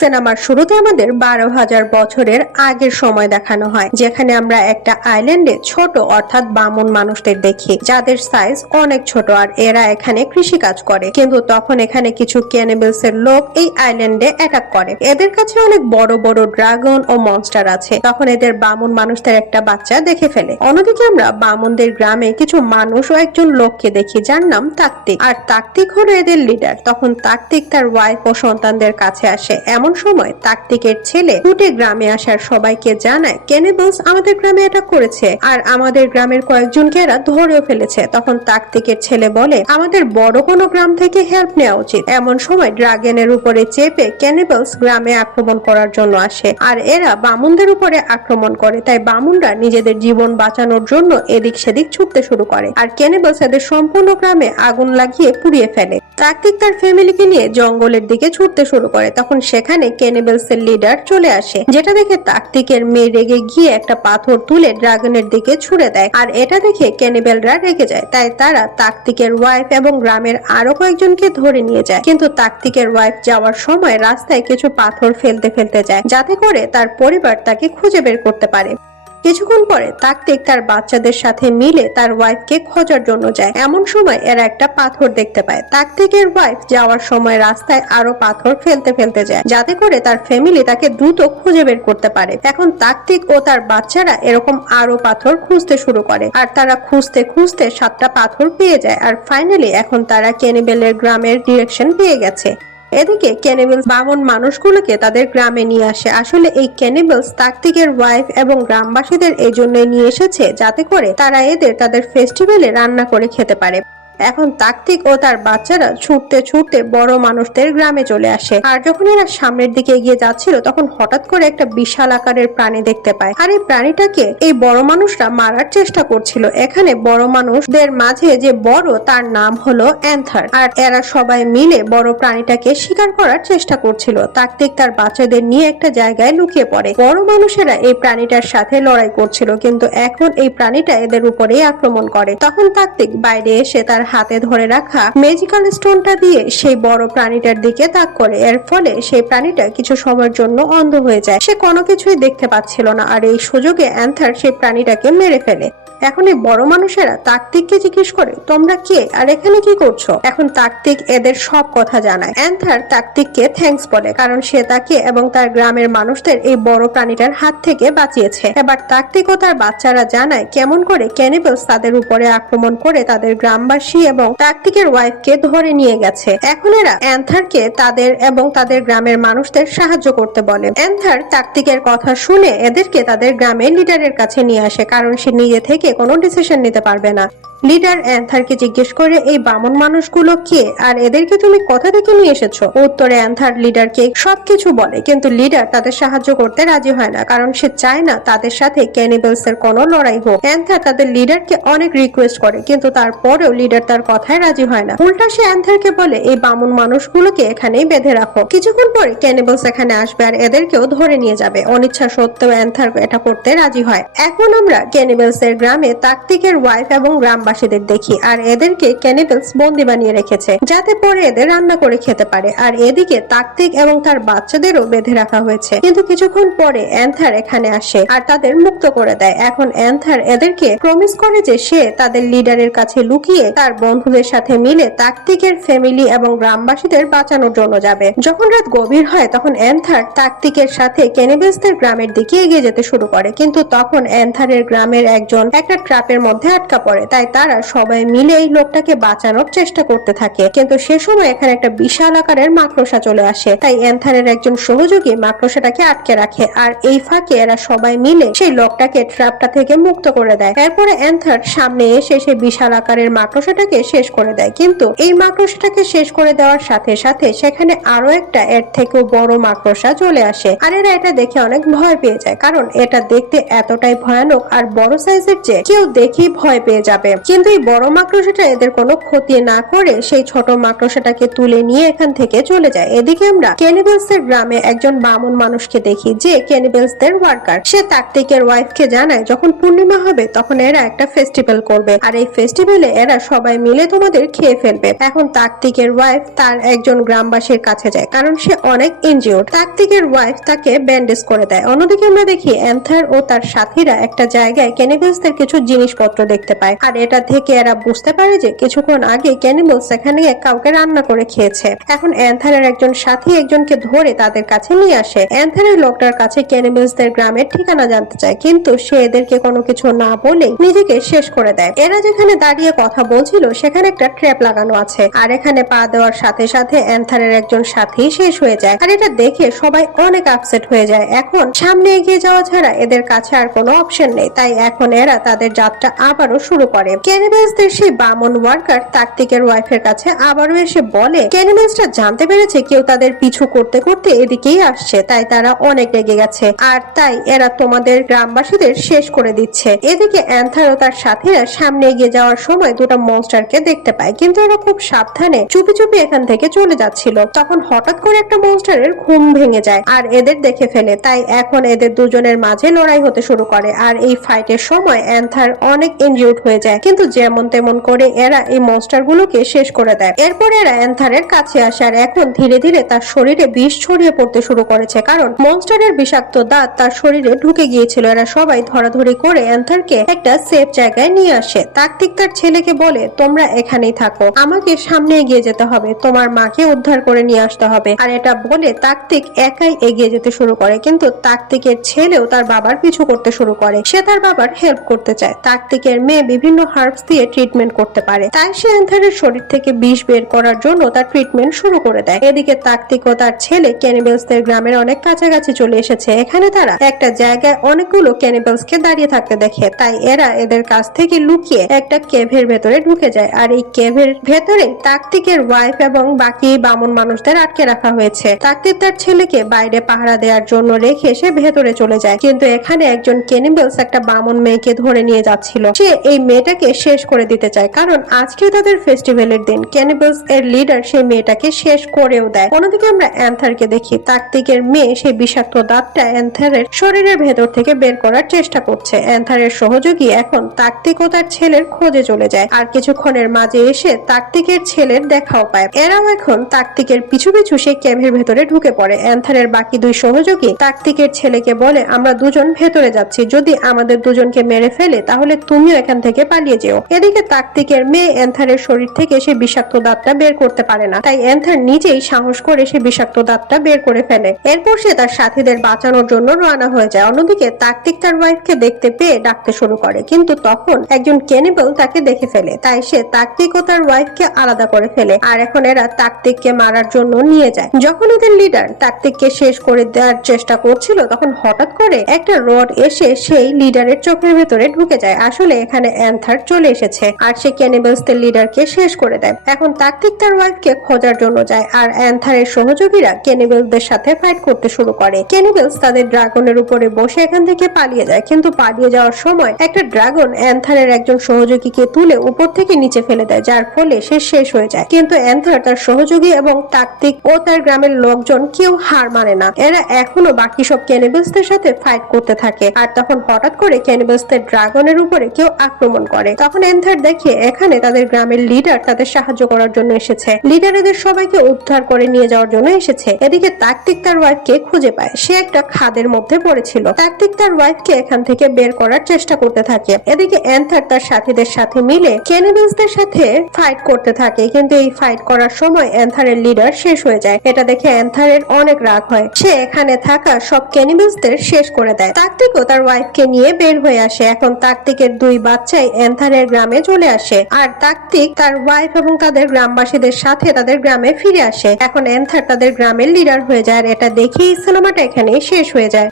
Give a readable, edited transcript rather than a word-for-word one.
সিনেমার শুরুতে আমাদের 12,000 বছরের আগের সময় দেখানো হয়, যেখানে আমরা একটা আইল্যান্ডে ছোট অর্থাৎ বামুন মানুষদের দেখি, যাদের সাইজ অনেক ছোট আর এরা এখানে কৃষিকাজ করে। কিন্তু তখন এখানে কিছু ক্যানিবেলস এর লোক এই আইল্যান্ডে অ্যাটাক করে। এদের কাছে অনেক বড় বড় ড্রাগন ও মনস্টার আছে। তখন এদের বামুন মানুষদের একটা বাচ্চা দেখে ফেলে। অন্যদিকে আমরা বামুনদের গ্রামে কিছু মানুষ ও একজন লোককে দেখি, যার নাম তাকতিক। আর তাকতিক হলো এদের লিডার। তখন তাকতিক তার ওয়াইফ ও সন্তানদের কাছে আসে। এমন সময় তাকতিকের ছেলে ছুটে গ্রামে আসার সবাইকে জানায়, ক্যানিবেলস আমাদের গ্রামে অ্যাটাক করেছে আর আমাদের গ্রামের কয়েকজনকে এরা ধরেও ফেলেছে। তখন তাকতিকের ছেলে বলে, আমাদের বড় কোনো গ্রাম থেকে হেল্প নেওয়া উচিত। এমন সময় ড্রাগনের উপরে চেপে ক্যানিবেলস গ্রামে আক্রমণ করার জন্য আসে আর এরা বামুনদের উপরে আক্রমণ করে। তাই বামুনরা নিজেদের জীবন বাঁচানোর জন্য এদিক সেদিক ছুটতে শুরু করে আর ক্যানিবেলস এদের সম্পূর্ণ গ্রামে আগুন লাগিয়ে পুড়িয়ে ফেলে। তাকতিক তার ফ্যামিলিকে নিয়ে জঙ্গলের দিকে ছুটতে শুরু করে। তখন সেখানে ক্যানিবেলস এর লিডার চলে আসে, যেটা দেখে তাকতিকের মেয়ে রেগে গিয়ে একটা পাথর তুলে ড্রাগনের দিকে ছুড়ে দেয়। আর এটা দেখে ক্যানিবেলরা রেগে যায়। তাই তারা তাকতিকের ওয়াইফ এবং গ্রামের আরো কয়েকজনকে ধরে নিয়ে যায়। কিন্তু তাকতিকের ওয়াইফ যাওয়ার সময় রাস্তায় কিছু পাথর ফেলতে ফেলতে যায়, যাতে করে তার পরিবার তাকে খুঁজে বের করতে পারে। কিছুক্ষণ পরে তাকতিক তার বাচ্চাদের সাথে মিলে তার ওয়াইফকে খোঁজার জন্য যায়। এমন সময় এরা একটা পাথর দেখতে পায়। তাকতিকের ওয়াইফ যাওয়ার সময় রাস্তায় আরো পাথর ফেলতে ফেলতে যায়, যাতে করে তার ফ্যামিলি তাকে দ্রুত খুঁজে বের করতে পারে। এখন তাকতিক ও তার বাচ্চারা এরকম আরো পাথর খুঁজতে শুরু করে আর তারা খুঁজতে খুঁজতে 7টা পাথর পেয়ে যায়। আর ফাইনালি এখন তারা ক্যানিবেলের গ্রামের ডিরেকশন পেয়ে গেছে। এদিকে ক্যানিবেলস বামুন মানুষগুলোকে তাদের গ্রামে নিয়ে আসে। আসলে এই ক্যানিবেলস তাকতিকের ওয়াইফ এবং গ্রামবাসীদের এই জন্যই নিয়ে এসেছে, যাতে করে তারা এদের তাদের ফেস্টিভ্যালে রান্না করে খেতে পারে। এখন তাকতিক ও তার বাচ্চারা ছুটতে ছুটতে বড় মানুষদের গ্রামে চলে আসে। আর যখন এরা সামনের দিকে এগিয়ে যাচ্ছিল, তখন হঠাৎ করে একটা বিশাল আকারের প্রাণী দেখতে পায়। আর এই প্রাণীটাকে এই বড় মানুষরা মারার চেষ্টা করছিল। এখানে বড় মানুষদের মাঝে যে বড়, তার নাম হলো অ্যান্থার। আর এরা সবাই মিলে বড় প্রাণীটাকে শিকার করার চেষ্টা করছিল। তাকতিক তার বাচ্চাদের নিয়ে একটা জায়গায় লুকিয়ে পড়ে। বড় মানুষেরা এই প্রাণীটার সাথে লড়াই করছিল, কিন্তু এখন এই প্রাণীটা এদের উপরেই আক্রমণ করে। তখন তাকতিক বাইরে এসে তার হাতে ধরে রাখা ম্যাজিক্যাল স্টোনটা দিয়ে সেই বড় প্রাণীটার দিকে তাক করে। এর ফলে সেই প্রাণীটা কিছু সময়ের জন্য অন্ধ হয়ে যায়। সে কোনো কিছুই দেখতে পাচ্ছিল না। আর এই সুযোগে অ্যান্থার সেই প্রাণীটাকে মেরে ফেলে। এখন এই বড় মানুষেরা তাকতিককে জিজ্ঞেস করে, তোমরা কে আর এখানে কি করছো? এখন তাকতিক এদের সব কথা জানায়। অ্যান্থার তাকতিককে থ্যাঙ্কস বলে, কারণ সে তাকে এবং তার গ্রামের মানুষদের এই বড় প্রাণীটার হাত থেকে বাঁচিয়েছে। এবার তাকতিক ও তার বাচ্চারা জানায় কেমন করে ক্যানিবেলস তাদের উপরে আক্রমণ করে তাদের গ্রামবাসী এবং তাকতিকের ওয়াইফকে ধরে নিয়ে গেছে। এখন এরা অ্যান্থারকে তাদের এবং তাদের গ্রামের মানুষদের সাহায্য করতে বলে। অ্যান্থার তাকতিকের কথা শুনে এদেরকে তাদের গ্রামের লিডারের কাছে নিয়ে আসে, কারণ সে নিজে থেকে কোনো ডিসিশন নিতে পারবে না। লিডার অ্যান্থারকে জিজ্ঞেস করে, এই বামন মানুষগুলো কে আর এদেরকে তুমি কোথা থেকে নিয়ে এসেছো? উত্তরে অ্যান্থার লিডারকে সবকিছু বলে, কিন্তু লিডার তাদের সাহায্য করতে রাজি হয় না, কারণ সে চায় না তাদের সাথে ক্যানিবেলস এর কোনো লড়াই হোক। অ্যান্থার তাদের লিডারকে অনেক রিকোয়েস্ট করে, কিন্তু তারপরেও লিডার তার কথায় রাজি হয় না। উল্টা সে অ্যান্থারকে বলে, এই বামন মানুষগুলোকে এখানেই বেঁধে রাখো। কিছুক্ষণ পরে ক্যানিবেলস এখানে আসবে আর এদেরকেও ধরে নিয়ে যাবে। অনিচ্ছা সত্ত্বেও অ্যান্থার এটা করতে রাজি হয়। এখন আমরা ক্যানিবেলস এর গ্রামে তাকতিকের ওয়াইফ এবং গ্রামবাসীদের দেখি, আর এদেরকে ক্যানিবেলস বন্দি বানিয়ে রেখেছে, যাতে পরে এদের রান্না করে খেতে পারে। আর এদিকে তাকতিক এবং তার বাচ্চাদেরও বেঁধে রাখা হয়েছে। কিন্তু কিছুক্ষণ পরে অ্যান্থার এখানে আসে আর তাদের মুক্ত করে দেয়। এখন অ্যান্থার এদেরকে প্রমিস করে যে সে তাদের লিডারের কাছে লুকিয়ে তার বন্ধুদের সাথে মিলে তাকতিকের ফ্যামিলি এবং গ্রামবাসীদের বাঁচানোর জন্য যাবে। যখন রাত গভীর হয়, তখন অ্যান্থার তাকতিকের সাথে ক্যানিবেলসদের গ্রামের দিকে এগিয়ে যেতে শুরু করে। কিন্তু তখন অ্যান্থারের গ্রামের একজন একটা ট্র্যাপের মধ্যে আটকা পড়ে। তাই তারা সবাই মিলে এই লোকটাকে বাঁচানোর চেষ্টা করতে থাকে। কিন্তু সে সময় এখানে একটা বিশাল আকারের মাকড়সা চলে আসে। তাই অ্যান্থারের একজন সহযোগী মাকড়সাটাকে আটকে রাখে, আর এই ফাঁকে এরা সবাই মিলে সেই লোকটাকে ট্র্যাপটা থেকে মুক্ত করে দেয়। এরপরে অ্যান্থার সামনে এসে সেই বিশাল আকারের মাকড়সাটাকে শেষ করে দেয়। কিন্তু এই মাকড়সাটাকে শেষ করে দেওয়ার সাথে সাথে সেখানে আরো একটা এর থেকেও বড় মাকড়সা চলে আসে। আর এরা এটা দেখে অনেক ভয় পেয়ে যায়, কারণ এটা দেখতে এতটাই ভয়ানক আর বড় সাইজের যে কেউ দেখেই ভয় পেয়ে যাবে। কিন্তু এই বড় মাকড়সাটা এদের কোনো ক্ষতি না করে সেই ছোট মাকড়সাটাকে তুলে নিয়ে এখান থেকে চলে যায়। এদিকে আমরা ক্যানিবেলসের গ্রামে একজন বামুন মানুষকে দেখি যে ক্যানিবেলসদের ওয়ার্কার। সে তাকতিকের ওয়াইফকে জানায় যখন পূর্ণিমা হবে তখন এরা একটা ফেস্টিভ্যাল করবে, আর এই ফেস্টিভ্যালে এরা সবাই মিলে তোমাদের খেয়ে ফেলবে। এখন তাকতিকের ওয়াইফ তার একজন গ্রামবাসীর কাছে যায় কারণ সে অনেক ইনজিওর্ড। তাকতিকের ওয়াইফ তাকে ব্যান্ডেজ করে দেয়। অন্যদিকে আমরা দেখি অ্যান্থার ও তার সাথীরা একটা জায়গায় ক্যানিবেলসদের কিছু জিনিসপত্র দেখতে পায়, আর এটা থেকে এরা বুঝতে পারে যে কিছুক্ষণ আগে ক্যানিবেলস এখানে কাউকে রান্না করে খেয়েছে। এখন অ্যান্থারের একজন সাথী একজনকে ধরে তাদের কাছে নিয়ে আসে। অ্যান্থারের লোকটার কাছে ক্যানিবেলসদের গ্রামের ঠিকানা জানতে চায়, কিন্তু সে এদেরকে কোনো কিছু না বলে নিজেকে শেষ করে দেয়। এরা যেখানে দাঁড়িয়ে কথা বলছিল সেখানে একটা ট্র্যাপ লাগানো আছে, আর এখানে পা দেওয়ার সাথে সাথে অ্যান্থারের একজন সাথী শেষ হয়ে যায়। আর এটা দেখে সবাই অনেক আপসেট হয়ে যায়। এখন সামনে এগিয়ে যাওয়া ছাড়া এদের কাছে আর কোনো অপশন নেই, তাই এখন এরা তাদের যাত্রা আবারও শুরু করে। ক্যানিবেলসদের সেই বামন ওয়ার্কার তাকতিকের ওয়াইফের কাছে আবারও এসে বলে ক্যানিবেলসরা জানতে পেরেছে কেউ তাদের পিছু করতে করতে এদিকেই আসছে, তাই তারা অনেক রেগে গেছে, আর তাই এরা তোমাদের গ্রামবাসীদের শেষ করে দিচ্ছে। এদিকে অ্যান্থার ও তার সাথীরা সামনে এগিয়ে যাওয়ার সময় দুটো মনস্টারকে দেখতে পায়, কিন্তু এরা খুব সাবধানে চুপি চুপি এখান থেকে চলে যাচ্ছিল। তখন হঠাৎ করে একটা মনস্টারের ঘুম ভেঙে যায় আর এদের দেখে ফেলে, তাই এখন এদের দুজনের মাঝে লড়াই হতে শুরু করে। আর এই ফাইটের সময় অ্যান্থার অনেক ইনজিউর্ড হয়ে যায়, কিন্তু যেমন তেমন করে এরা এই মনস্টার গুলোকে শেষ করে দেয়। এরপর এরা অ্যান্থারের কাছে আসে, আর এখন ধীরে ধীরে তার শরীরে বিষ ছড়িয়ে পড়তে শুরু করেছে, কারণ মনস্টারের বিষাক্ত দাঁত তার শরীরে ঢুকে গিয়েছিল। এরা সবাই ধরাধরি করে অ্যান্থারকে একটা সেফ জায়গায় নিয়ে আসে। তাকতিক তার ছেলেকে বলে তোমরা এখানেই থাকো, আমাকে সামনে এগিয়ে যেতে হবে, তোমার মাকে উদ্ধার করে নিয়ে আসতে হবে। আর এটা বলে তাকতিক একাই এগিয়ে যেতে শুরু করে, কিন্তু তাকতিকের ছেলেও তার বাবার পিছু করতে শুরু করে। সে তার বাবার হেল্প করতে চায়। তাকতিকের মেয়ে বিভিন্ন হার্বস দিয়ে ট্রিটমেন্ট করতে পারে, তাই সে অ্যান্থারের শরীর থেকে বিষ বের করার জন্য তার ট্রিটমেন্ট শুরু করে দেয়। এদিকে তাকতিক ও তার ছেলে ক্যানিবেলসদের গ্রামের অনেক কাছাকাছি চলে এসেছে। এখানে তারা একটা জায়গায় অনেকগুলো ক্যানিবেলসকে দাঁড়িয়ে থাকতে দেখে, তাই এরা এদের কাছ থেকে লুকিয়ে একটা কেভের ভেতরে ঢুকে যায়। আর এই কেভের ভেতরে তাকতিকের ওয়াইফ এবং বাকি বামন মানুষদের আটকে রাখা হয়েছে। তাকতিক তার ছেলেকে বাইরে পাহারা দেওয়ার জন্য রেখে সে ভেতরে চলে যায়, কিন্তু এখানে একজন ক্যানিবেলস একটা বামন মেয়েকে ধরে নিয়ে যাচ্ছিল। সে এই মেয়েটাকে শেষ করে দিতে চায়, কারণ আজকে তাদের ফেস্টিভ্যালের দিন। ক্যানিবেলস এর লিডার সেই মেয়েটাকে শেষ করেও দেয়। অন্যদিকে আমরা অ্যান্থারকে দেখি। তাকতিকের মেয়ে সেই বিষাক্ত দাঁতটা অ্যান্থারের শরীরের ভেতর থেকে বের করার চেষ্টা করছে। অ্যান্থারের সহযোগী এখন তাকতিক ও তার ছেলের খোঁজে চলে যায়, আর কিছুক্ষণের মাঝে এসে তাকতিকের ছেলের দেখাও পায়। এরাও এখন তাকতিকের পিছু পিছু সেই ক্যাভের ভেতরে ঢুকে পড়ে। অ্যান্থারের বাকি দুই সহযোগী তাকতিকের ছেলেকে বলে আমরা দুজন ভেতরে যাচ্ছি, যদি আমাদের দুজনকে মেরে ফেলে তাহলে তুমিও এখান থেকে পালিয়ে যেও। এদিকে তাকতিকের মেয়ে অ্যান্থারের শরীর থেকে সেই বিষাক্ত দাঁতটা বের করতে পারে না, তাই অ্যান্থার নিজেই সাহস করে সেই বিষাক্ত দাঁতটা বের করে ফেলে। এরপর সে তার সাথীদের বাঁচানোর জন্য রওনা হয়ে যায়। অন্যদিকে তাকতিক তার ওয়াইফকে দেখতে পেয়ে ডাকতে শুরু করে, কিন্তু তখন একজন ক্যানিবেল তাকে দেখে ফেলে, তাই সে তাকতিক ও তার ওয়াইফকে আলাদা করে ফেলে। আর এখন এরা তাকতিককে মারার জন্য নিয়ে যায়। যখন এদের লিডার তাকতিককে শেষ করে দেওয়ার চেষ্টা করছিল তখন হঠাৎ করে একটা রড এসে সেই লিডারের চোখের ভেতরে ঢুকে যায়। আসলে এখানে অ্যান্থার চলে এসেছে আর সে ক্যানিবেলসদের লিডারকে শেষ করে দেয়। এখন তাকতিক তার ওয়াইফকে খোঁজার জন্য যায়, আর অ্যান্থারের সহযোগীরা ক্যানিবেলসদের সাথে ফাইট করতে শুরু করে। ক্যানিবেলস তাদের ড্রাগনের উপরে বসে এখান থেকে পালিয়ে যায়, কিন্তু পালিয়ে যাওয়ার সময় একটা ড্রাগন অ্যান্থারের একজন সহযোগীকে তুলে উপর থেকে নিচে ফেলে দেয়, যার ফলে সে শেষ হয়ে যায়। কিন্তু অ্যান্থার, তার সহযোগী এবং তাকতিক ও তার গ্রামের লোকজন কেউ হার মানে না। এরা এখনো বাকি সব ক্যানিবেলসদের সাথে ফাইট করতে থাকে। আর তখন হঠাৎ করে ক্যানিবেলসদের ড্রাগনের উপরে কেউ আক্রমণ করে। তখন অ্যান্থার দেখে এখানে তাদের গ্রামের লিডার তাদের সাহায্য করার জন্য এসেছে। লিডার এদের সবাইকে উদ্ধার করে নিয়ে যাওয়ার জন্য এসেছে। এদিকে তাকতিক তার ওয়াইফকে খুঁজে পায়। সে একটা খাদের মধ্যে পড়েছিল। তাকতিক তার ওয়াইফকে এখান থেকে বের করার চেষ্টা করতে থাকে। এদিকে অ্যান্থার তার সাথীদের সাথে মিলে ক্যানিবেলসদের সাথে ফাইট করতে থাকে, কিন্তু এই ফাইট করার সময় অ্যান্থারের লিডার শেষ হয়ে যায়। এটা দেখে অ্যান্থারের অনেক রাগ হয়। সে এখানে থাকা সব ক্যানিবেলসদের শেষ করে দেয়। তাকতিকও তার ওয়াইফকে নিয়ে বের হয়ে আসে। এখন তাকতিকের দুই বাচ্চাই অ্যান্থারের গ্রামে চলে আসে, আর তাকতিক তার ওয়াইফ এবং তাদের গ্রামবাসীদের সাথে তাদের গ্রামে ফিরে আসে। এখন অ্যান্থার তাদের গ্রামের লিডার হয়ে যায়। আর এটা দেখেই সিনেমাটা এখানেই শেষ হয়ে যায়।